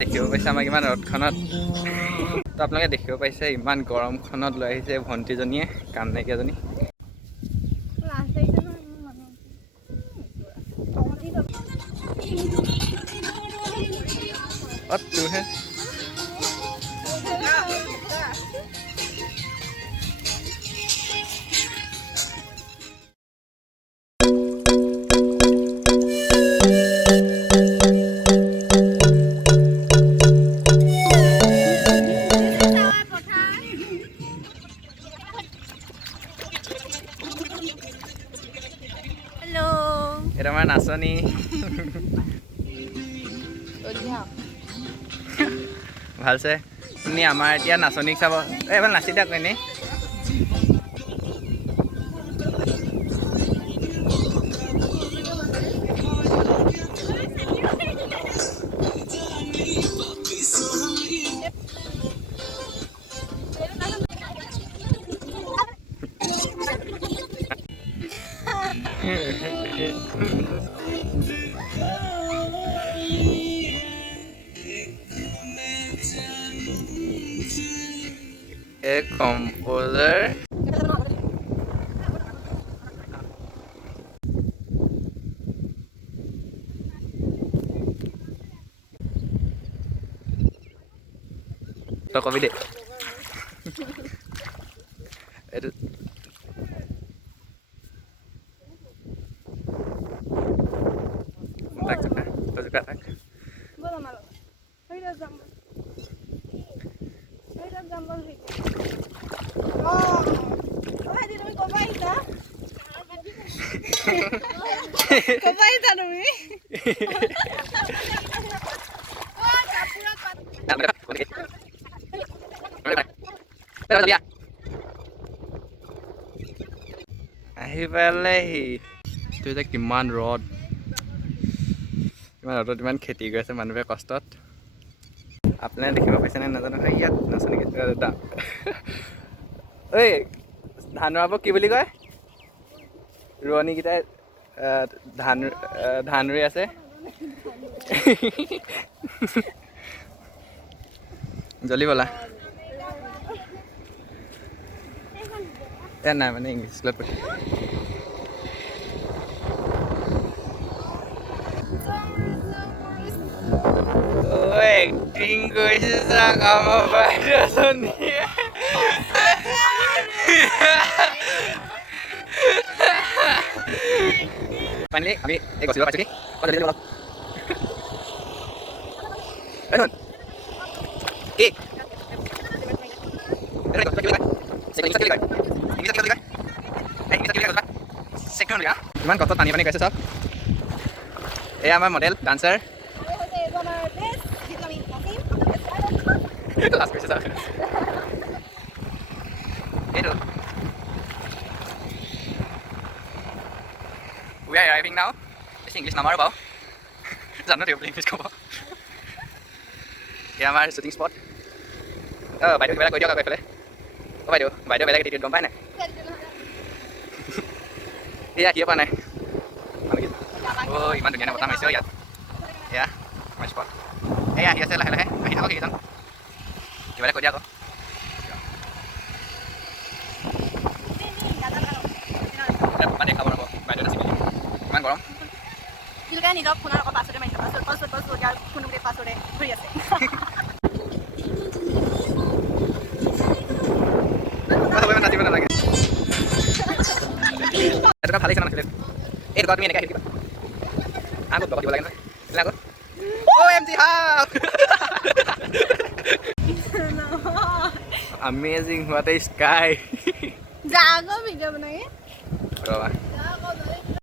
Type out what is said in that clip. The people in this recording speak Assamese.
দেখিব পাইছে আমাক ইমান ৰ'দখনত তো আপোনালোকে দেখিব পাইছে ইমান গৰমখনত লৈ আহিছে ভণ্টিজনীয়ে কাম নাইকিয়াজনী তোৰহে এটা আমাৰ নাচনী ভালছে আপুনি আমাৰ এতিয়া নাচনীক চাব এবাৰ নাচি দিয়ক এনেই A composer tao có video itu tak suka tak bola malu hayda jambal oh tadi তুমি কবাইতা কবাইতা তুমি আহি পালেহি তো এতিয়া কিমান ৰ'দ ইমান ৰ'দত ইমান খেতি কৰি আছে মানুহে কষ্টত আপোনালোকে দেখিব পাইছেনে নাজানো ইয়াত নাচনী ঐ ধান ৰোৱাব কি বুলি কয় ৰোৱনীকেইটাই ধান ৰুই আছে জলদি ব'লা ইয়াত নাই মানে ইংলিছ স্কুলত পঢ়ি এক্টিং কৰিছে চাওক আমাৰ বাইদেউজনীয়ে Finally, kami gosip apa sih? Kau dari mana? Aduh. Eh. Aduh, kita kan. Second kan. Ini kita kan. Ini kita kan. Second ya. Cuman kau tani pani kaisa sab. Amar model dancer. Last kaisa sab. Itu. We are arriving now. This English number about. Jangan dia boleh English kau. Ini our shooting spot. By the way, kita kau juga kau boleh. Oh by the way, kita tidur dompai nih. Iya, kia apa nih? Oh, iman dunia pertama itu ya. Ya, my spot. Ya, iya saya lah. Kita kau kita. Gimana kau dia kau? Pandai kawan aku. By the way, ইমান গৰম ইলকা নিজৰ ফোনৰ আকৌ পাছতে মাৰি পাছতে ইয়াৰ ফোনটোতে পাছতে ঘূৰি আছে নাচিব নালাগে এটা ভালেই নাছিলে এই তুমি এনেকৈ আহিবা আগত বকত দিব লাগে নহয় আগত OMG হাক Amazing what a sky जागो भिडियो बनाए ৰবা